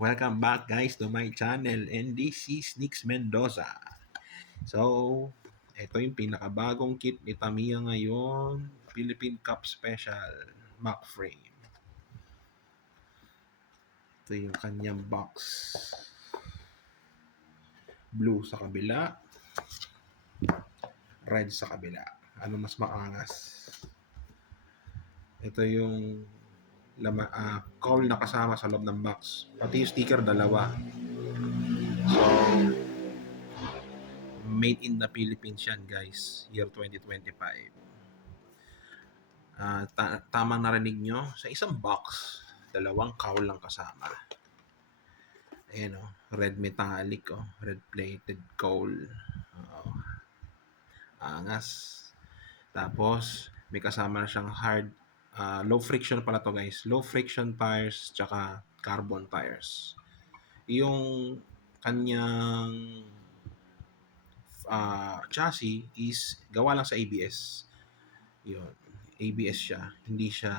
Welcome back guys to my channel and this is Nix Mendoza. So, ito yung pinakabagong kit ni Tamiya ngayon, Philippine Cup Special Mac Frame. Ito yung kanyang box. Blue sa kabila, red sa kabila. Ano mas maangas? Ito yung call na kasama sa loob ng box. Pati yung sticker dalawa. So, made in the Philippines yan guys, year 2025. Tamang narinig nyo, sa isang box, dalawang cowl lang kasama. Ayan o, red metallic o, red plated cowl. Angas. Tapos, may kasama na siyang low friction pala to guys. Low friction tires, tsaka carbon tires. Yung kanyang chassis is gawa lang sa ABS. Yun. ABS siya, hindi siya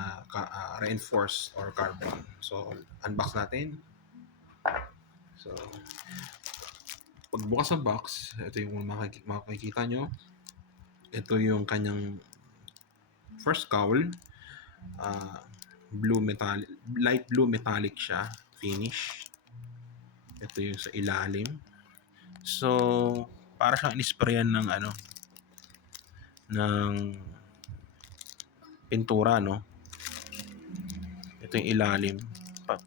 reinforced or carbon. So, unbox natin. So, pagbukas ng box, ito yung makikita nyo. Ito yung kanyang first cowl. Light blue metallic siya, finish. Ito yung sa ilalim. So, para siyang inisprayan ng ng pintura, no? Ito yung ilalim.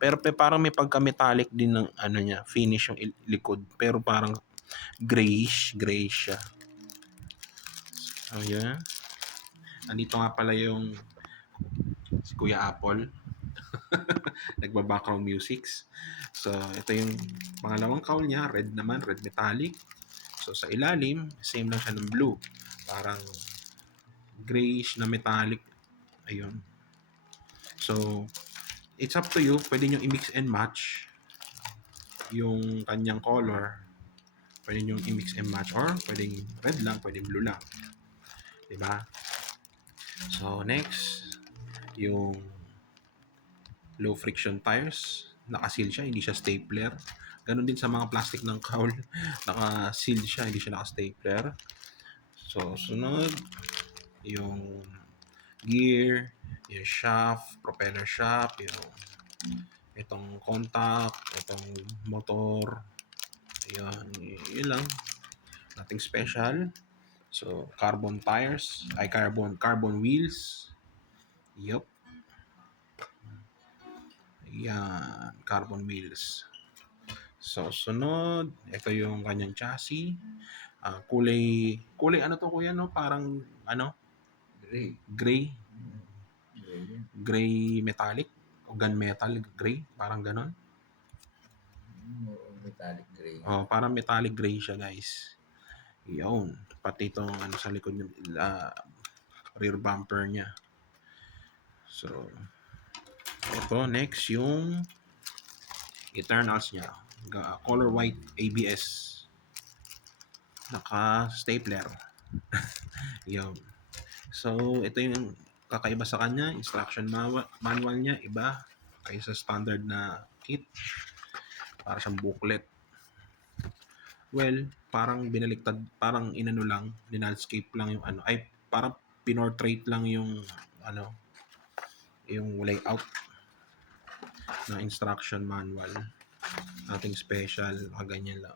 Pero parang may pagka-metallic din ng niya, finish yung likod. Pero parang grayish siya. So, yun. Andito nga pala yung si Kuya Apple. Nagba-background musics. So, ito yung pangalawang cowl niya. Red naman, red metallic. So, sa ilalim, same lang siya ng blue. Parang grayish na metallic. Ayun. So, it's up to you. Pwede nyo i-mix and match yung kanyang color. Pwede nyo i-mix and match or pwedeng red lang, pwedeng blue lang. Diba? So, next, yung low friction tires. Naka-seal siya, hindi siya stapler. Ganon din sa mga plastic ng cowl. Naka-seal siya, hindi siya naka-stapler. So, sunod, yung gear, yung shaft, propeller shaft, yung itong contact, itong motor. Ayan, yun lang. Nothing special. So, carbon tires, carbon wheels. Yup. Ayan, carbon wheels. So, sunod, ito yung kanyang chassis. Kulay ano to kuya, no? Parang, Gray. Gray metallic. O gunmetal gray. Parang ganon. Metallic gray. Parang metallic gray siya, guys. Yun. Pati itong sa likod ng rear bumper niya. So, ito, next, yung internals niya. Color white ABS. Naka-stapler. Yun. So, ito yung kakaiba sa kanya. Instruction manual niya, iba kaysa standard na kit. Para siyang booklet. Well, parang binaliktad, parang linalscape lang yung parang pinortrait lang yung yung layout na instruction manual. Nothing special, ganyan lang.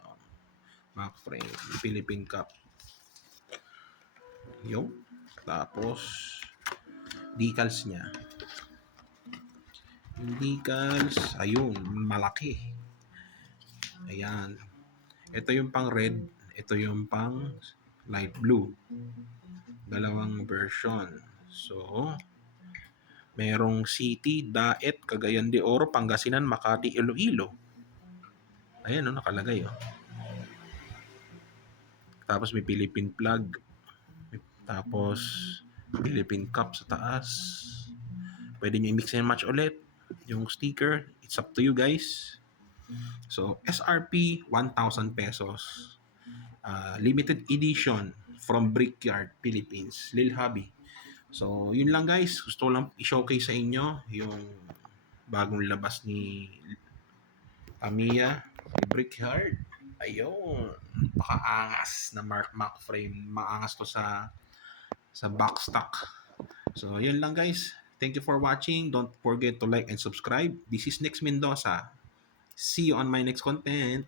Mac frame, Philippine Cup. Yung tapos decals niya. Yung decals, ayun, malaki. Ayan. Ito yung pang red, ito yung pang light blue. Dalawang version. So, merong City, Daet, Cagayan de Oro, Pangasinan, Makati, Iloilo. Ayan, nakalagay. Tapos may Philippine flag. Tapos, Philippine Cup sa taas. Pwede nyo i-mix and match ulit. Yung sticker, it's up to you guys. So, SRP, 1,000 pesos. Limited edition from Brickyard, Philippines. Lil Hobby. So, yun lang guys. Gusto ko lang i-showcase sa inyo yung bagong labas ni Tamiya, Brickyard. Ayun. Pakaangas na Mark frame. Maangas to sa backstock. So, yun lang guys. Thank you for watching. Don't forget to like and subscribe. This is Next Mendoza. See you on my next content.